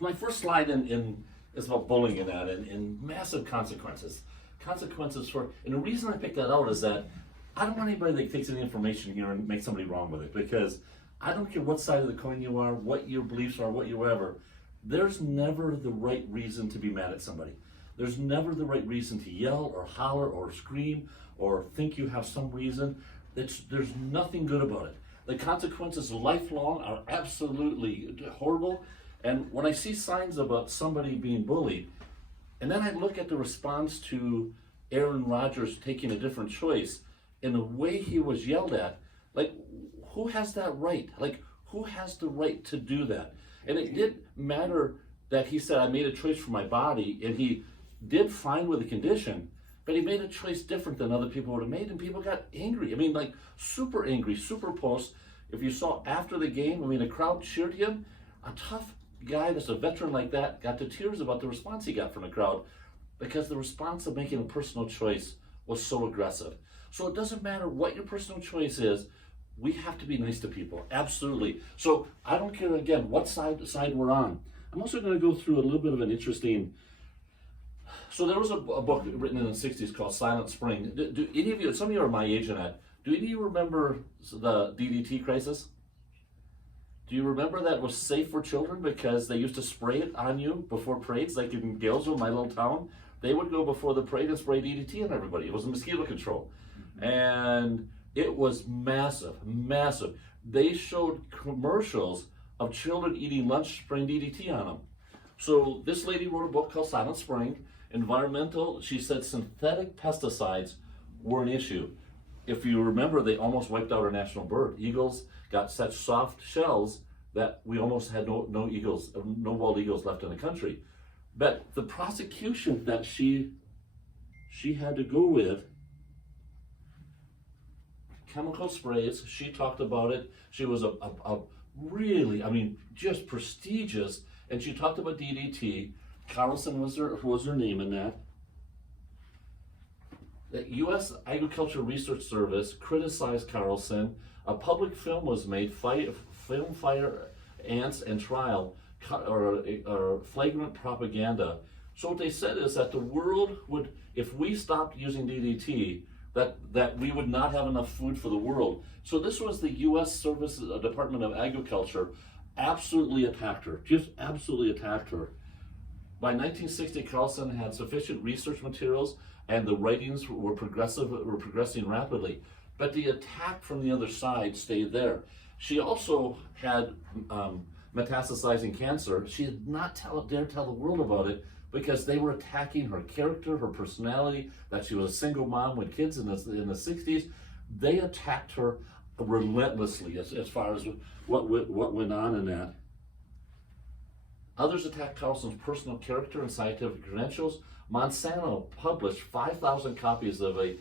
My first slide in is about bullying and massive consequences. Consequences for, and the reason I picked that out is that I don't want anybody that takes any information here and make somebody wrong with it, because I don't care what side of the coin you are, what your beliefs are, what you whatever. There's never the right reason to be mad at somebody. There's never the right reason to yell or holler or scream or think you have some reason. There's nothing good about it. The consequences lifelong are absolutely horrible. And when I see signs about somebody being bullied, and then I look at the response to Aaron Rodgers taking a different choice and the way he was yelled at, like, who has that right? Like, who has the right to do that? And it didn't matter that he said, I made a choice for my body, and he did fine with the condition, but he made a choice different than other people would have made, and people got angry. I mean, like, super angry, super post. If you saw after the game, I mean, the crowd cheered him. A tough guy that's a veteran like that got to tears about the response he got from the crowd, because the response of making a personal choice was so aggressive. So it doesn't matter what your personal choice is, we have to be nice to people, absolutely. So I don't care, again, what side we're on. I'm also going to go through a little bit of an interesting, so there was a book written in the 60s called Silent Spring. Do any of you, some of you are my age in that, do any of you remember the DDT crisis? Do you remember that was safe for children because they used to spray it on you before parades, like in Galesville, my little town? They would go before the parade and spray DDT on everybody. It was mosquito control. And it was massive, massive. They showed commercials of children eating lunch spraying DDT on them. So this lady wrote a book called Silent Spring. Environmental, she said synthetic pesticides were an issue. If you remember, they almost wiped out our national bird. Eagles got such soft shells that we almost had no eagles, no wild eagles left in the country. But the prosecution that she had to go with, chemical sprays, she talked about it. She was a really, I mean, just prestigious, and she talked about DDT. Carlson was her name in that. The U.S. Agricultural Research Service criticized Carlson. A public film was made, Film Fire Ants and Trial, or flagrant propaganda. So what they said is that the world would, if we stopped using DDT, that we would not have enough food for the world. So this was the U.S. Service Department of Agriculture absolutely attacked her, just absolutely attacked her. By 1960, Carlson had sufficient research materials, and the writings were progressing rapidly. But the attack from the other side stayed there. She also had metastasizing cancer. She did not dare tell the world about it because they were attacking her character, her personality, that she was a single mom with kids in the 60s. They attacked her relentlessly as far as what went on in that. Others attacked Carlson's personal character and scientific credentials. Monsanto published 5,000 copies of a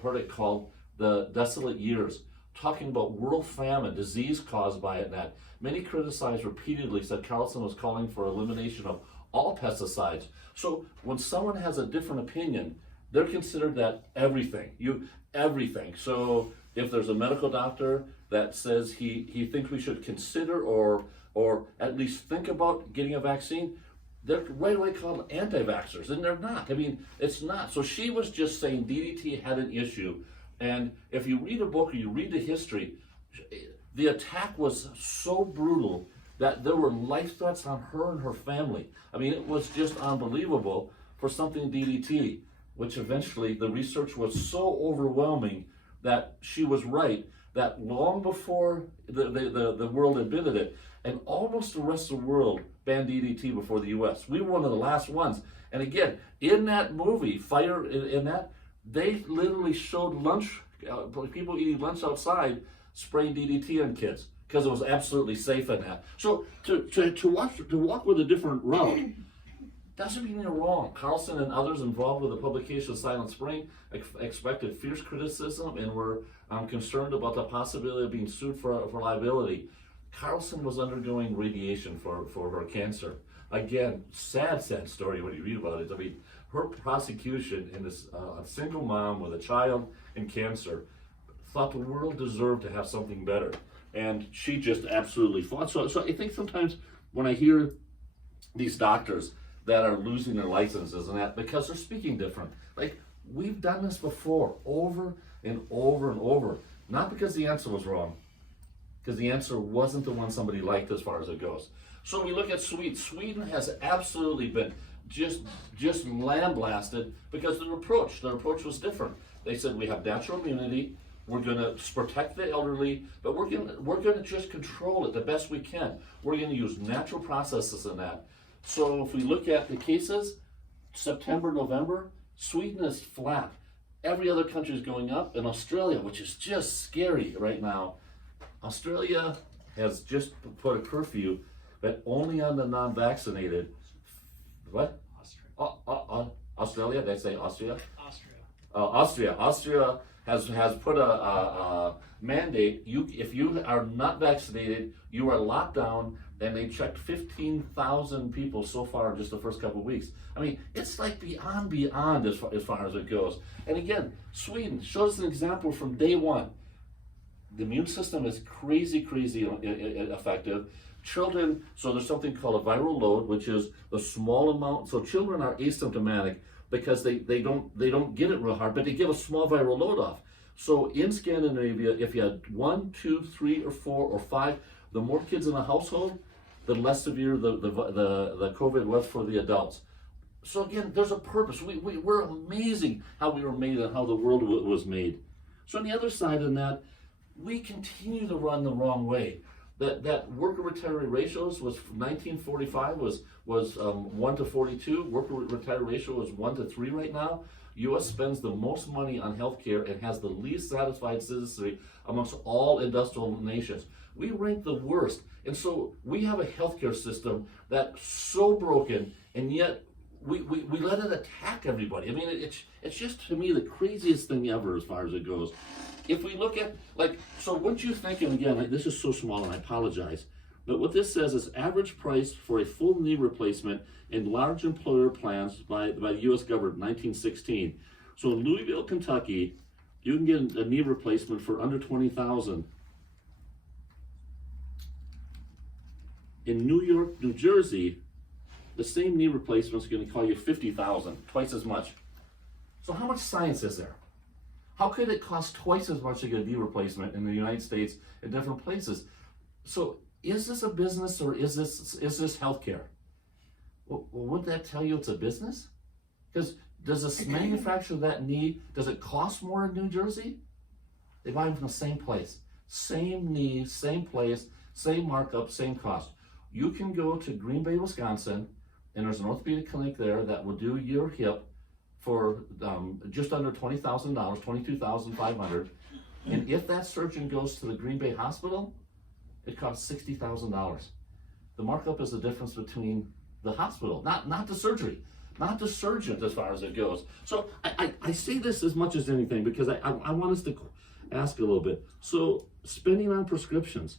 product called The Desolate Years, talking about world famine, disease caused by it. That many criticized repeatedly said Carlson was calling for elimination of all pesticides. So when someone has a different opinion, they're considered that everything. So if there's a medical doctor that says he thinks we should consider or at least think about getting a vaccine, they're right away called anti-vaxxers, and they're not. I mean, it's not. So she was just saying DDT had an issue. And if you read a book or you read the history, the attack was so brutal that there were life threats on her and her family. I mean, it was just unbelievable for something DDT, which eventually the research was so overwhelming that she was right, that long before the world admitted it, and almost the rest of the world banned DDT before the U.S. We were one of the last ones. And again, in that movie, Fire, in that, they literally showed people eating lunch outside spraying DDT on kids because it was absolutely safe in that. So to walk with a different route doesn't mean they're wrong. Carlson and others involved with the publication of Silent Spring expected fierce criticism and were concerned about the possibility of being sued for liability. Carlson was undergoing radiation for her cancer. Again, sad story when you read about it. I mean, her prosecution in this a single mom with a child and cancer thought the world deserved to have something better, and she just absolutely fought. So I think sometimes when I hear these doctors that are losing their licenses and that because they're speaking different. Like, we've done this before, over and over and over. Not because the answer was wrong, because the answer wasn't the one somebody liked as far as it goes. So we look at Sweden. Sweden has absolutely been just lambasted because their approach was different. They said we have natural immunity, we're going to protect the elderly, but we're going to just control it the best we can. We're going to use natural processes in that. So if we look at the cases, September, November, Sweden is flat. Every other country is going up, and Australia, which is just scary right now, Australia has just put a curfew, but only on the non-vaccinated. What? Australia? Did I say Austria? Austria. Austria has put a mandate. If you are not vaccinated, you are locked down, and they checked 15,000 people so far in just the first couple of weeks. I mean, it's like beyond as far as it goes. And again, Sweden shows an example from day one. The immune system is crazy effective. Children, so there's something called a viral load, which is the small amount. So children are asymptomatic because they don't get it real hard, but they give a small viral load off. So in Scandinavia, if you had 1, 2, 3, or 4, or 5, the more kids in a household, the less severe the COVID was for the adults. So again, there's a purpose. We're amazing how we were made and how the world was made. So on the other side of that, we continue to run the wrong way. That worker retiree ratios was 1945 was 1 to 42. Worker retiree ratio is 1 to 3 right now. U.S. spends the most money on healthcare and has the least satisfied citizenry amongst all industrial nations. We rank the worst, and so we have a healthcare system that's so broken, and yet we let it attack everybody. I mean, it's just, to me, the craziest thing ever as far as it goes. If we look at, so what you think, and again, this is so small and I apologize, but what this says is average price for a full knee replacement in large employer plans by the U.S. government in 1916. So in Louisville, Kentucky, you can get a knee replacement for under $20,000. In New York, New Jersey, the same knee replacement is going to call you $50,000, twice as much. So how much science is there? How could it cost twice as much to get a knee replacement in the United States in different places? So is this a business or is this healthcare? Well, wouldn't that tell you it's a business? Because does this manufacturer that knee, does it cost more in New Jersey? They buy them from the same place. Same knee, same place, same markup, same cost. You can go to Green Bay, Wisconsin, and there's an orthopedic clinic there that will do your hip for just under $20,000, $22,500. And if that surgeon goes to the Green Bay hospital, it costs $60,000. The markup is the difference between the hospital, not the surgery, not the surgeon as far as it goes. So I say this as much as anything because I want us to ask a little bit. So spending on prescriptions,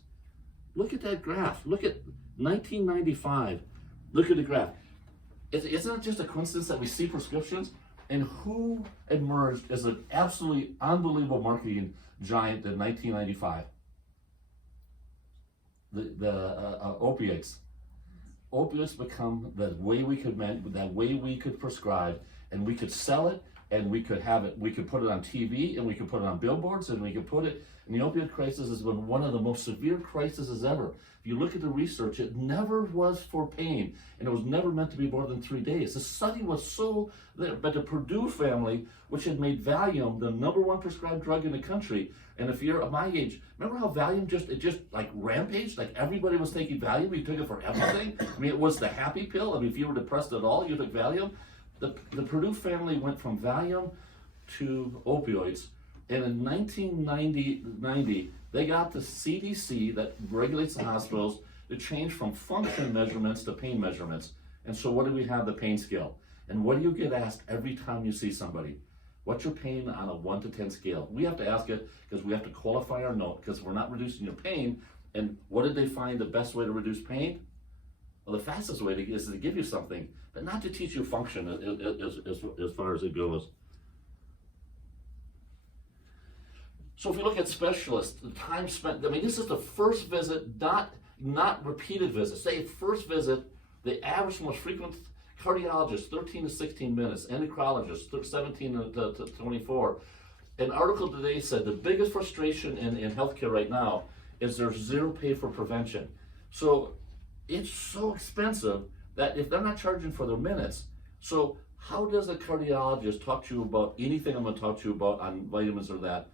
look at that graph. Look at 1995. Look at the graph. Isn't it just a coincidence that we see prescriptions? And who emerged as an absolutely unbelievable marketing giant in 1995? The opiates. Opiates become the way we could prescribe, and we could sell it, and we could have it. We could put it on TV, and we could put it on billboards, and we could put it. And the opiate crisis has been one of the most severe crises ever. If you look at the research, it never was for pain, and it was never meant to be more than 3 days. The study was so there, but the Purdue family, which had made Valium the #1 prescribed drug in the country, and if you're my age, remember how Valium just like rampaged? Like everybody was taking Valium, you took it for everything. I mean, it was the happy pill. I mean, if you were depressed at all, you took Valium. The Purdue family went from Valium to opioids, and in 1990, they got the CDC that regulates the hospitals to change from function measurements to pain measurements. And so what do we have? The pain scale. And what do you get asked every time you see somebody? What's your pain on a 1 to 10 scale? We have to ask it because we have to qualify our note because we're not reducing your pain. And what did they find the best way to reduce pain? Well, the fastest way is to give you something, but not to teach you function as far as it goes. So if you look at specialists, the time spent, I mean, this is the first visit, not repeated visits. Say first visit, The average most frequent cardiologist, 13 to 16 minutes. Endocrinologist, 17 to 24. An article today said the biggest frustration in healthcare right now is there's zero pay for prevention. So it's so expensive that if they're not charging for their minutes, so how does a cardiologist talk to you about anything I'm going to talk to you about on vitamins or that?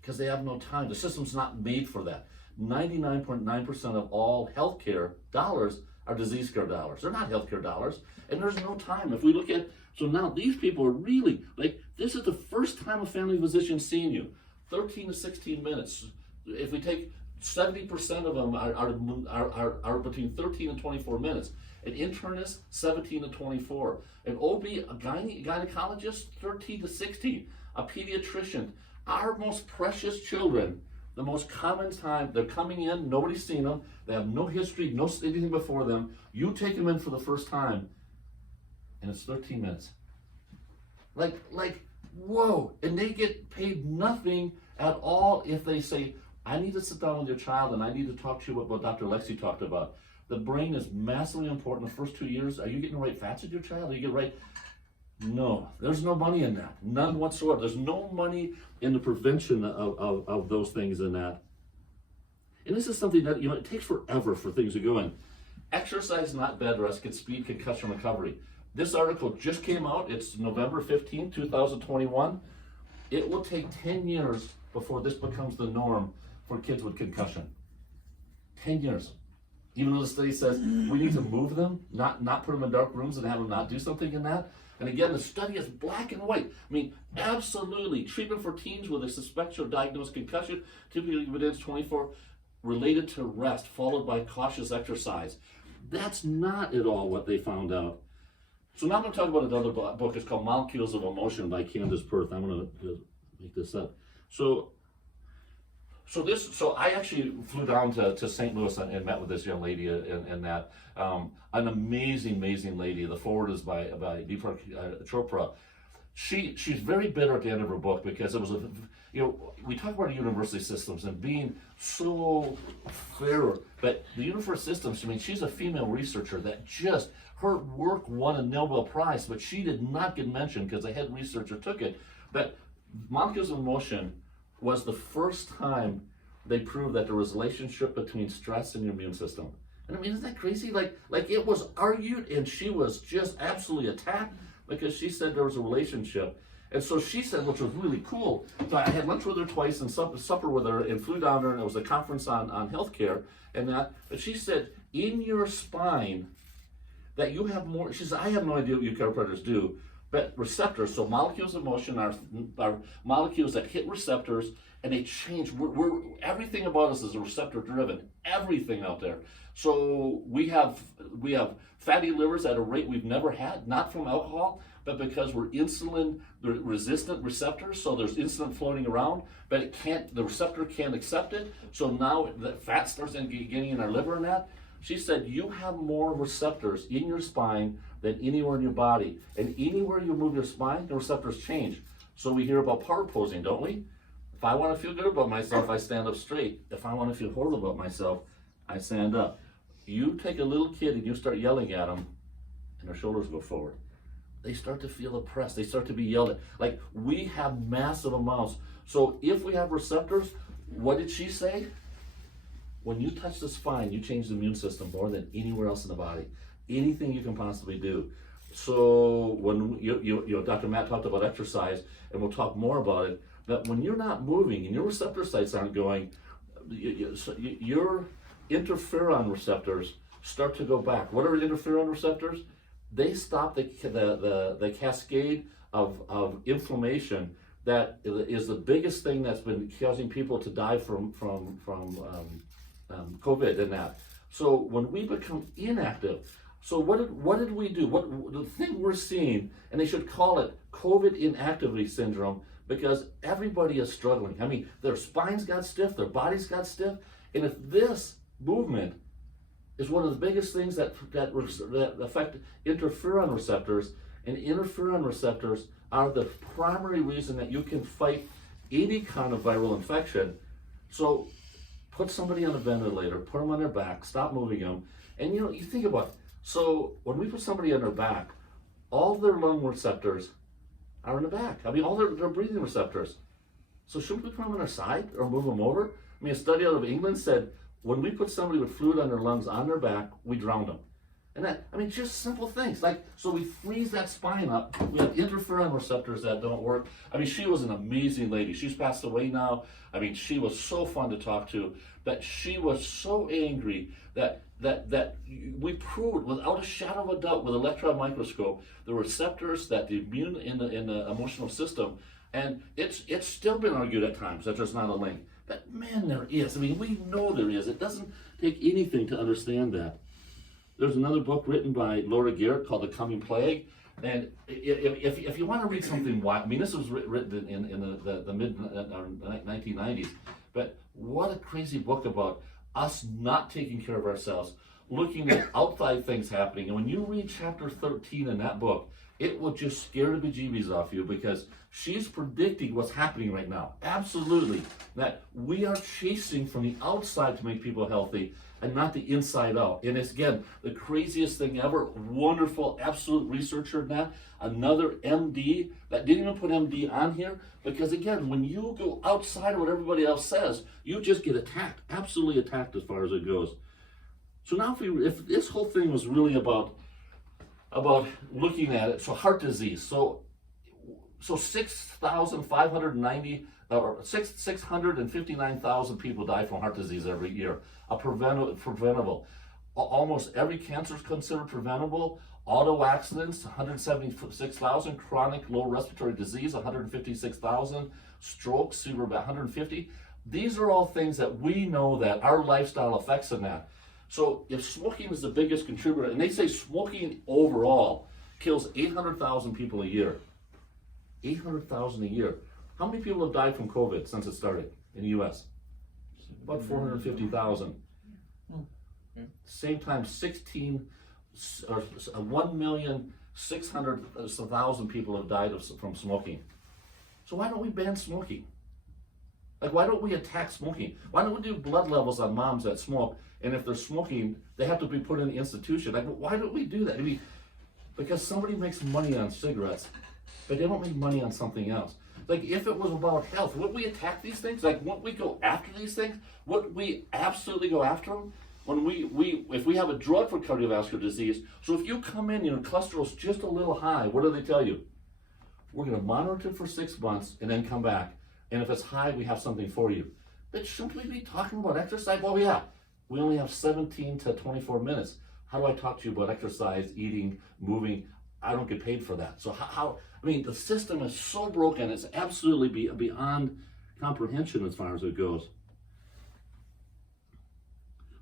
Because they have no time. The system's not made for that. 99.9% of all healthcare dollars are disease care dollars. They're not healthcare dollars, and there's no time. If we look at, so now these people are really, like, this is the first time a family physician's seeing you. 13 to 16 minutes. If we take 70% of them are between 13 and 24 minutes. An internist, 17 to 24. An OB, a gynecologist, 13 to 16. A pediatrician. Our most precious children, the most common time, they're coming in, nobody's seen them, they have no history, no anything before them. You take them in for the first time, and it's 13 minutes. Like, whoa, and they get paid nothing at all if they say, I need to sit down with your child and I need to talk to you about what Dr. Lexi talked about. The brain is massively important the first 2 years. Are you getting the right fats with your child? Are you getting right? No, there's no money in that. None whatsoever. There's no money in the prevention of those things in that. And this is something that, it takes forever for things to go in. Exercise, not bed rest, can speed concussion recovery. This article just came out. It's November 15, 2021. It will take 10 years before this becomes the norm for kids with concussion. 10 years. Even though the study says we need to move them, not put them in dark rooms and have them not do something in that. And again, the study is black and white. I mean, absolutely. Treatment for teens with a suspected or diagnosed concussion, typically within 24, related to rest, followed by cautious exercise. That's not at all what they found out. So now I'm going to talk about another book. It's called Molecules of Emotion by Candace Perth. I'm going to make this up. So I actually flew down to St. Louis and met with this young lady and that, an amazing lady. The forward is by Deepak Chopra. She's very bitter at the end of her book because it was we talk about university systems and being so fair, but the university systems, she's a female researcher that just, her work won a Nobel Prize, but she did not get mentioned because the head researcher took it. But Molecules of Emotion was the first time they proved that there was a relationship between stress and your immune system. And isn't that crazy? Like it was argued and she was just absolutely attacked because she said there was a relationship. And so she said, which was really cool. So I had lunch with her twice and supper with her and flew down there, and it was a conference on healthcare and that. But she said, in your spine, that you have more, she said, I have no idea what you chiropractors do, but receptors, so molecules of motion are molecules that hit receptors and they change. We're everything about us is a receptor driven, everything out there. So we have fatty livers at a rate we've never had, not from alcohol, but because we're insulin resistant receptors, so there's insulin floating around, but the receptor can't accept it, so now the fat starts getting in our liver and that. She said, you have more receptors in your spine than anywhere in your body. And anywhere you move your spine, the receptors change. So we hear about power posing, don't we? If I want to feel good about myself, I stand up straight. If I want to feel horrible about myself, I stand up. You take a little kid and you start yelling at them, and their shoulders go forward. They start to feel oppressed. They start to be yelled at. Like, we have massive amounts. So if we have receptors, what did she say? When you touch the spine, you change the immune system more than anywhere else in the body. Anything you can possibly do. So when Dr. Matt talked about exercise, and we'll talk more about it, that when you're not moving and your receptor sites aren't going, your interferon receptors start to go back. What are interferon receptors? They stop the cascade of inflammation that is the biggest thing that's been causing people to die from COVID and that. So when we become inactive, so what did we do? The thing we're seeing, and they should call it COVID inactivity syndrome, because everybody is struggling. Their spines got stiff, their bodies got stiff, and if this movement is one of the biggest things that affect interferon receptors, and interferon receptors are the primary reason that you can fight any kind of viral infection. So put somebody on a ventilator, put them on their back, stop moving them, and you think about So when we put somebody on their back, all their lung receptors are in the back. I mean, all their breathing receptors. So shouldn't we put them on their side or move them over? I mean, a study out of England said when we put somebody with fluid on their lungs on their back, we drown them. And that, I mean, just simple things. Like, so we freeze that spine up. We have interferon receptors that don't work. I mean, she was an amazing lady. She's passed away now. I mean, she was so fun to talk to, that she was so angry that we proved without a shadow of a doubt with electron microscope the receptors that the immune in the emotional system, and it's still been argued at times that there's not a link. But man, there is. I mean, we know there is. It doesn't take anything to understand that. There's another book written by Laura Garrett called The Coming Plague. And if you want to read something wild, I mean, this was written in the mid 1990s, but what a crazy book about us not taking care of ourselves, looking at outside things happening. And when you read chapter 13 in that book, it will just scare the bejeebies off you, because she's predicting what's happening right now. Absolutely. That we are chasing from the outside to make people healthy and not the inside out. And it's, again, the craziest thing ever. Wonderful, absolute researcher in that. Another MD that didn't even put MD on here, because again, when you go outside of what everybody else says, you just get attacked, absolutely attacked as far as it goes. So now if this whole thing was really about looking at it, so heart disease, so 6,590 or 659,000 people die from heart disease every year. Preventable. Almost every cancer is considered preventable. Auto accidents, 176,000. Chronic low respiratory disease, 156,000. Strokes, about 150. These are all things that we know that our lifestyle affects in that. So if smoking is the biggest contributor, and they say smoking overall kills 800,000 people a year. 800,000 a year. How many people have died from COVID since it started in the U.S.? About 450,000. Same time, 1,600,000 people have died from smoking. So why don't we ban smoking? Like, why don't we attack smoking? Why don't we do blood levels on moms that smoke, and if they're smoking, they have to be put in the institution? Like, why don't we do that? I mean, because somebody makes money on cigarettes, but they don't make money on something else. Like, if it was about health, would we attack these things? Like, wouldn't we go after these things? Would we absolutely go after them? When if we have a drug for cardiovascular disease, so if you come in, your cholesterol's just a little high, what do they tell you? We're going to monitor it for 6 months and then come back. And if it's high, we have something for you. But shouldn't we be talking about exercise? Well, yeah, we only have 17 to 24 minutes. How do I talk to you about exercise, eating, moving? I don't get paid for that. So how I mean, the system is so broken, it's absolutely beyond comprehension as far as it goes.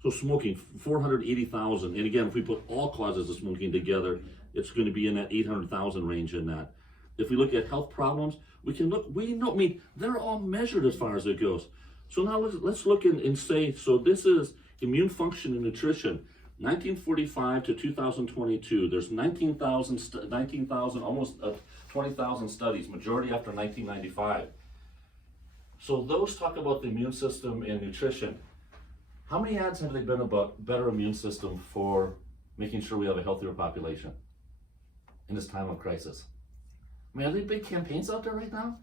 So smoking, 480,000. And again, if we put all causes of smoking together, it's going to be in that 800,000 range in that. If we look at health problems, we know, I mean, they're all measured as far as it goes. So now let's look and say, so this is immune function and nutrition. 1945 to 2022, there's 19,000, almost 20,000 studies, majority after 1995. So those talk about the immune system and nutrition. How many ads have they been about better immune system for making sure we have a healthier population in this time of crisis? I mean, are there big campaigns out there right now?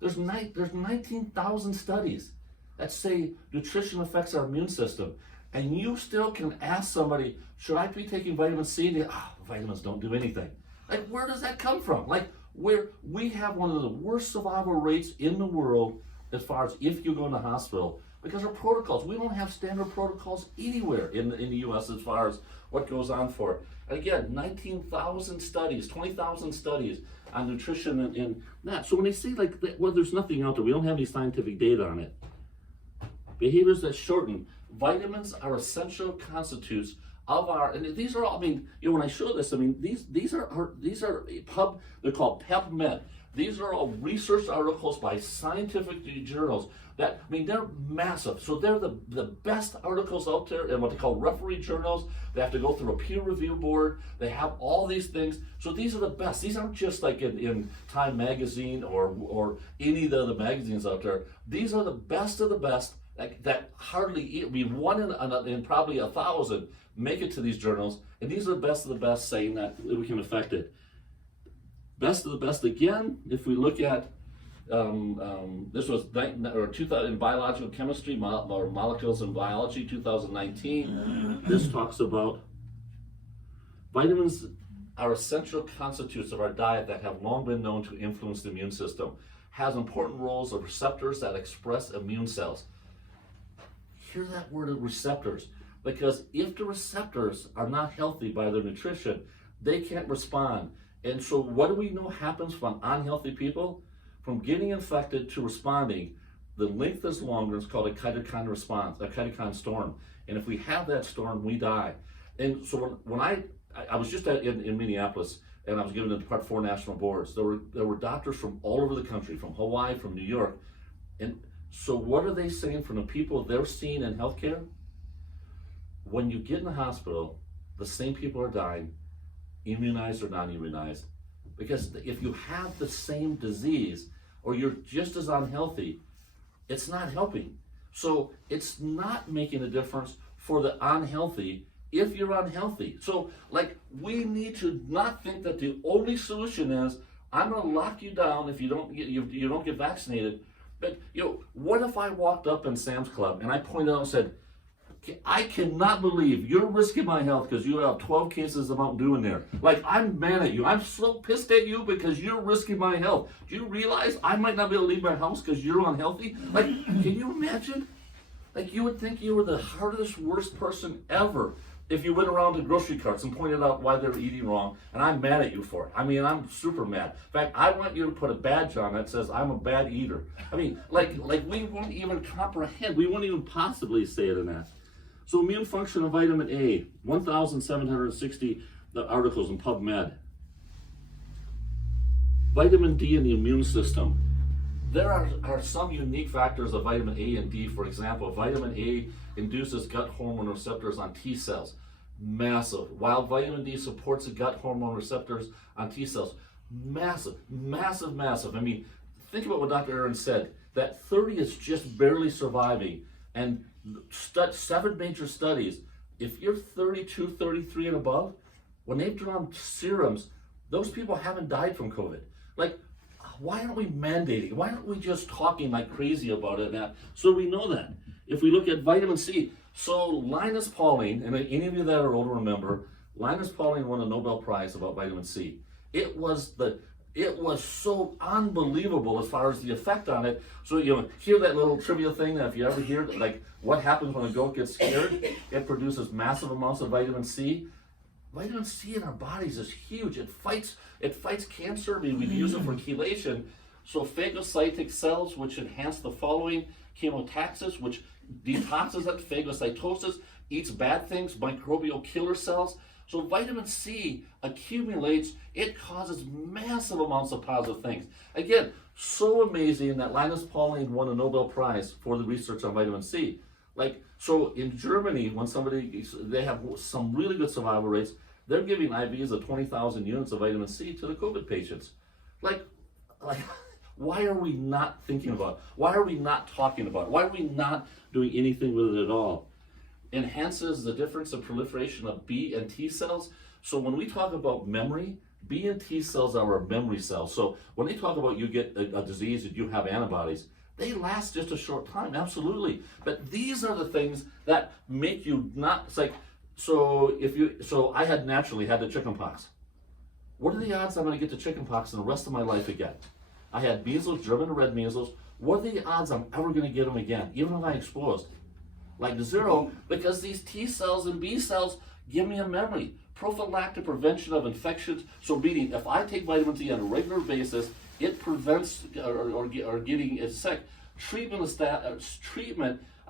There's 19,000 studies that say nutrition affects our immune system. And you still can ask somebody, should I be taking vitamin C? And vitamins don't do anything. Like, where does that come from? Like, where we have one of the worst survival rates in the world as far as if you go in the hospital, because our protocols, we don't have standard protocols anywhere in the U.S. as far as what goes on for it. And again, 19,000 studies, 20,000 studies on nutrition and that. So when they say like, well, there's nothing out there, we don't have any scientific data on it. Behaviors that shorten. Vitamins are essential constitutes of our, and these are all, I mean, you know, when I show this, I mean, these are they're called PubMed. These are all research articles by scientific journals that, I mean, they're massive. So they're the best articles out there in what they call referee journals. They have to go through a peer review board. They have all these things. So these are the best. These aren't just like in Time Magazine or any of the other magazines out there. These are the best of the best. That hardly, I mean, one in probably 1,000 make it to these journals, and these are the best of the best saying that we can affect it. Best of the best again, if we look at, this was 2000, in biological chemistry, or molecules in biology, 2019. This talks about vitamins are essential constituents of our diet that have long been known to influence the immune system. Has important roles of receptors that express immune cells. Hear that word of receptors, because if the receptors are not healthy by their nutrition, they can't respond. And so what do we know happens from unhealthy people? From getting infected to responding, the length is longer. It's called a cytokine response, a cytokine storm. And if we have that storm, we die. And so when I was just in Minneapolis, and I was given the Part 4 national boards. There were doctors from all over the country, from Hawaii, from New York. And so what are they saying from the people they're seeing in healthcare? When you get in the hospital, the same people are dying, immunized or non-immunized. Because if you have the same disease, or you're just as unhealthy, it's not helping. So it's not making a difference for the unhealthy if you're unhealthy. So like, we need to not think that the only solution is, I'm gonna lock you down if you don't get vaccinated. But what if I walked up in Sam's Club and I pointed out and said, I cannot believe you're risking my health because you have 12 cases of Mountain Dew in there. Like, I'm mad at you. I'm so pissed at you because you're risking my health. Do you realize I might not be able to leave my house because you're unhealthy? Like, can you imagine? Like, you would think you were the hardest, worst person ever if you went around to grocery carts and pointed out why they're eating wrong, and I'm mad at you for it. I mean, I'm super mad. In fact, I want you to put a badge on that says I'm a bad eater. I mean, like we won't even comprehend. We won't even possibly say it in that. So immune function of vitamin A, 1,760 articles in PubMed. Vitamin D in the immune system. There are some unique factors of vitamin A and D. For example, vitamin A induces gut hormone receptors on T cells. Massive. While vitamin D supports the gut hormone receptors on T cells. Massive, massive, massive. I mean, think about what Dr. Aaron said, that 30 is just barely surviving. And 7 major studies, if you're 32, 33 and above, when they've drawn serums, those people haven't died from COVID. Like, why aren't we mandating? Why aren't we just talking like crazy about it now? So we know that. If we look at vitamin C, so Linus Pauling, and any of you that are older remember, Linus Pauling won a Nobel Prize about vitamin C. It was so unbelievable as far as the effect on it. So hear that little trivia thing that if you ever hear like what happens when a goat gets scared, it produces massive amounts of vitamin C. Vitamin C in our bodies is huge. It fights cancer. We use it for chelation. So phagocytic cells, which enhance the following: chemotaxis, which detoxes it; phagocytosis, eats bad things; microbial killer cells. So vitamin C accumulates, it causes massive amounts of positive things. Again, so amazing that Linus Pauling won a Nobel Prize for the research on vitamin C. Like, so in Germany, when they have some really good survival rates, they're giving IVs of 20,000 units of vitamin C to the COVID patients. Like, why are we not thinking about it? Why are we not talking about it? Why are we not doing anything with it at all? Enhances the difference of proliferation of B and T cells. So when we talk about memory, B and T cells are our memory cells. So when they talk about you get a disease and you have antibodies, they last just a short time, absolutely. But these are the things that make you not, it's like, so I had naturally had the chickenpox. What are the odds I'm gonna get the chickenpox in the rest of my life again? I had measles, German red measles. What are the odds I'm ever gonna get them again, even if I'm exposed? Like 0, because these T cells and B cells give me a memory. Prophylactic prevention of infections. So meaning, if I take vitamin D on a regular basis, it prevents or getting sick. Treatment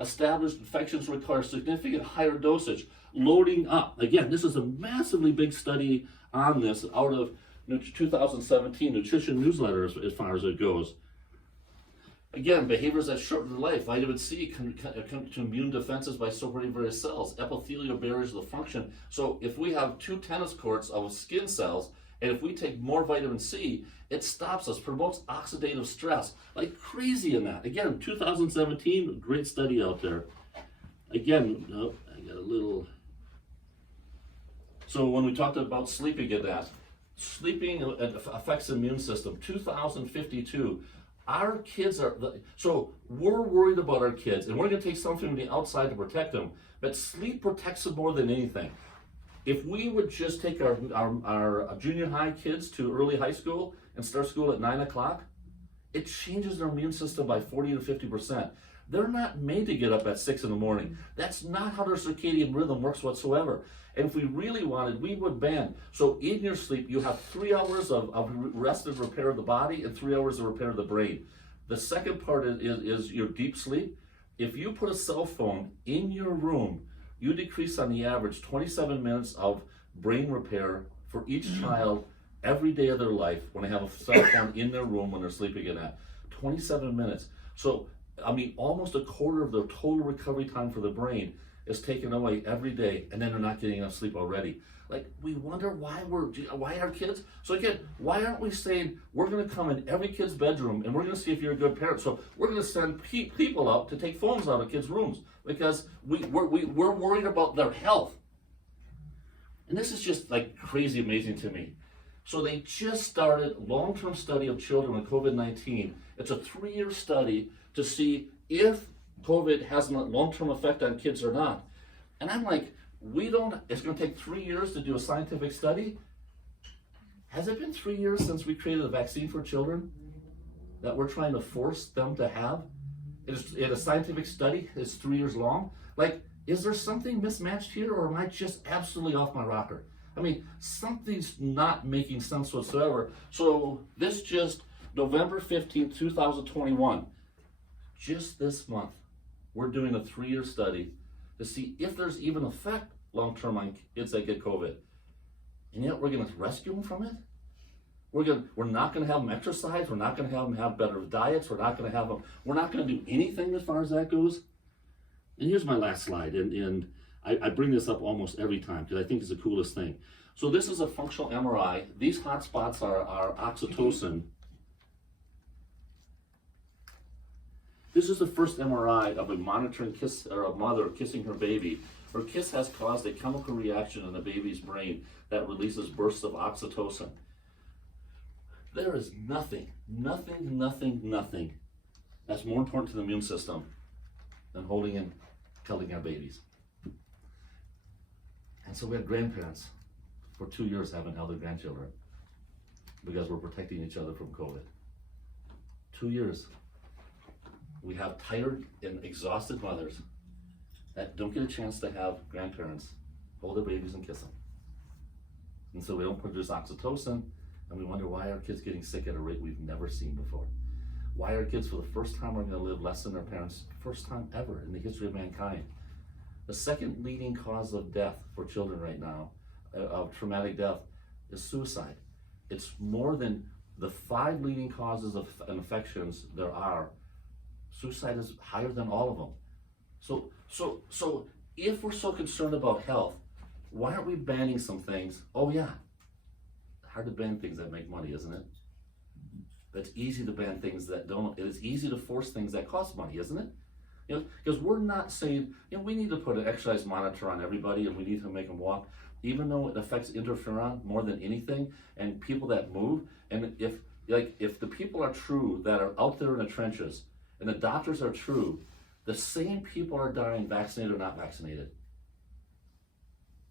established infections require significant higher dosage. Loading up. Again, this is a massively big study on this out of 2017 Nutrition Newsletter as far as it goes. Again, behaviors that shorten life. Vitamin C can to immune defenses by supporting various cells. Epithelial barriers of the function. So if we have 2 tennis courts of skin cells, and if we take more vitamin C, it stops us, promotes oxidative stress. Like crazy in that. Again, 2017, great study out there. Again, I got a little So when we talked about sleeping and that, sleeping affects the immune system. 2052, our kids are, so we're worried about our kids, and we're going to take something from the outside to protect them, but sleep protects them more than anything. If we would just take our junior high kids to early high school and start school at 9 o'clock, it changes their immune system by 40 to 50%. They're not made to get up at 6 in the morning. That's not how their circadian rhythm works whatsoever. And if we really wanted, we would ban. So in your sleep, you have 3 hours of rest and repair of the body and 3 hours of repair of the brain. The second part is your deep sleep. If you put a cell phone in your room, you decrease on the average 27 minutes of brain repair for each child every day of their life when they have a cell phone in their room when they're sleeping in that. 27 minutes. So, I mean, almost a quarter of their total recovery time for the brain is taken away every day, and then they're not getting enough sleep already. Like, we wonder why our kids, so again, why aren't we saying we're going to come in every kid's bedroom and we're going to see if you're a good parent? So we're going to send people out to take phones out of kids' rooms because we're worried about their health. And this is just like crazy amazing to me. So they just started long-term study of children with COVID-19. It's a 3-year study to see if COVID has a long-term effect on kids or not. And I'm like, it's going to take 3 years to do a scientific study? Has it been 3 years since we created a vaccine for children that we're trying to force them to have? In a scientific study is 3 years long? Like, is there something mismatched here, or am I just absolutely off my rocker? I mean, something's not making sense whatsoever. So this just November 15th, 2021, just this month, we're doing a 3-year study to see if there's even effect long-term on kids that get COVID. And yet we're going to rescue them from it? We're not going to have them exercise. We're not going to have them have better diets. We're not going to do anything as far as that goes. And here's my last slide. And I bring this up almost every time because I think it's the coolest thing. So this is a functional MRI. These hot spots are oxytocin. This is the first MRI of a monitoring kiss, or a mother kissing her baby. Her kiss has caused a chemical reaction in the baby's brain that releases bursts of oxytocin. There is nothing that's more important to the immune system than holding and cuddling our babies. And so we have grandparents for 2 years haven't held their grandchildren because we're protecting each other from COVID. 2 years. We have tired and exhausted mothers that don't get a chance to have grandparents hold their babies and kiss them. And so we don't produce oxytocin, and we wonder why our kids getting sick at a rate we've never seen before. Why our kids for the first time are going to live less than their parents, first time ever in the history of mankind. The second leading cause of death for children right now, of traumatic death, is suicide. It's more than the 5 leading causes of infections there are. Suicide is higher than all of them. So if we're so concerned about health, why aren't we banning some things? Oh yeah, hard to ban things that make money, isn't it? It's easy to ban things that don't. It's easy to force things that cost money, isn't it? You know, because we're not saying, we need to put an exercise monitor on everybody and we need to make them walk, even though it affects interferon more than anything, and people that move. And if the people are true that are out there in the trenches, and the doctors are true, the same people are dying, vaccinated or not vaccinated.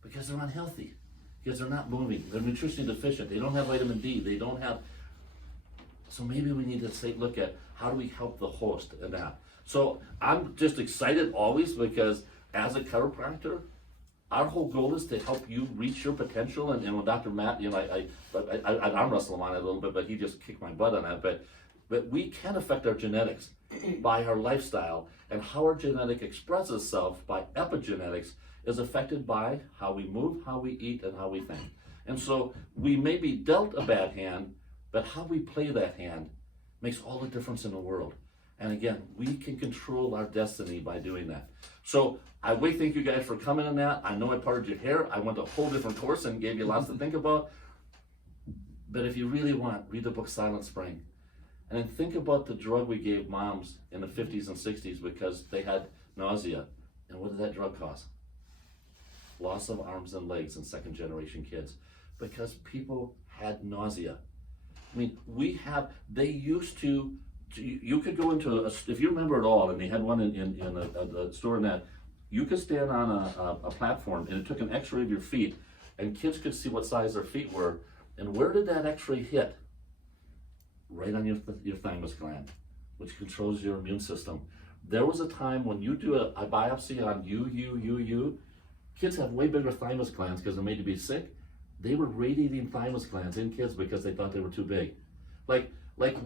Because they're unhealthy, because they're not moving, they're nutritionally deficient, they don't have vitamin D, they don't have. So maybe we need to look at how do we help the host in that. So I'm just excited always because as a chiropractor, our whole goal is to help you reach your potential. And with Dr. Matt, I arm wrestle him on it a little bit, but he just kicked my butt on that. But we can affect our genetics by our lifestyle, and how our genetic expresses itself by epigenetics is affected by how we move, how we eat, and how we think. And so we may be dealt a bad hand, but how we play that hand makes all the difference in the world. And again, we can control our destiny by doing that. So I thank you guys for coming on that. I know I parted your hair. I went a whole different course and gave you lots to think about. But if you really want, read the book Silent Spring. And then think about the drug we gave moms in the 50s and 60s because they had nausea. And what did that drug cost? loss of arms and legs in second generation kids because people had nausea. I mean, they used to, you could go into if you remember it all, and they had one in a store in that, you could stand on a platform and it took an x-ray of your feet and kids could see what size their feet were. And where did that x-ray hit? Right on your thymus gland, which controls your immune system. There was a time when you do a biopsy on you, kids have way bigger thymus glands because they're made to be sick. They were radiating thymus glands in kids because they thought they were too big. Like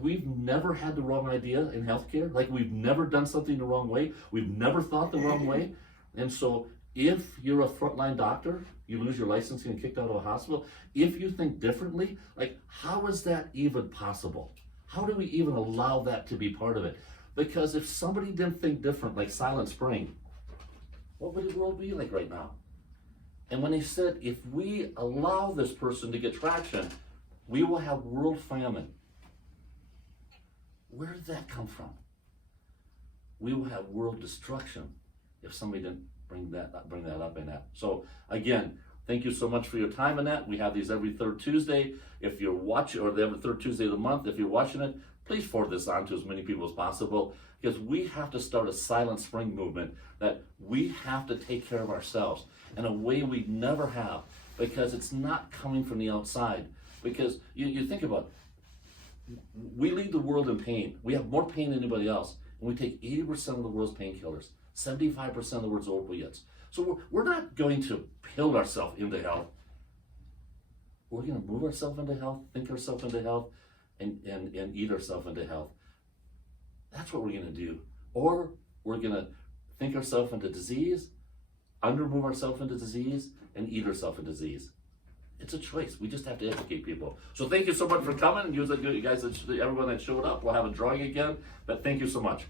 we've never had the wrong idea in healthcare. Like we've never done something the wrong way. We've never thought the wrong way. And so if you're a frontline doctor, you lose your license and get kicked out of a hospital. If you think differently, like how is that even possible? How do we even allow that to be part of it? Because if somebody didn't think different, like Silent Spring, what would the world be like right now? And when they said, if we allow this person to get traction, we will have world famine. Where did that come from? We will have world destruction if somebody didn't bring that up in that. So again, thank you so much for your time in that. We have these every third Tuesday. If you're watching, or every third Tuesday of the month, if you're watching it, please forward this on to as many people as possible, because we have to start a Silent Spring movement that we have to take care of ourselves in a way we never have, because it's not coming from the outside. Because you think about it, we lead the world in pain. We have more pain than anybody else, and we take 80% of the world's painkillers, 75% of the world's opiates. So we're not going to pill ourselves into health. We're going to move ourselves into health, think ourselves into health, and eat ourselves into health. That's what we're going to do. Or we're going to think ourselves into disease, undermove ourselves into disease, and eat ourselves into disease. It's a choice. We just have to educate people. So thank you so much for coming. You guys, everyone that showed up. We'll have a drawing again, but thank you so much.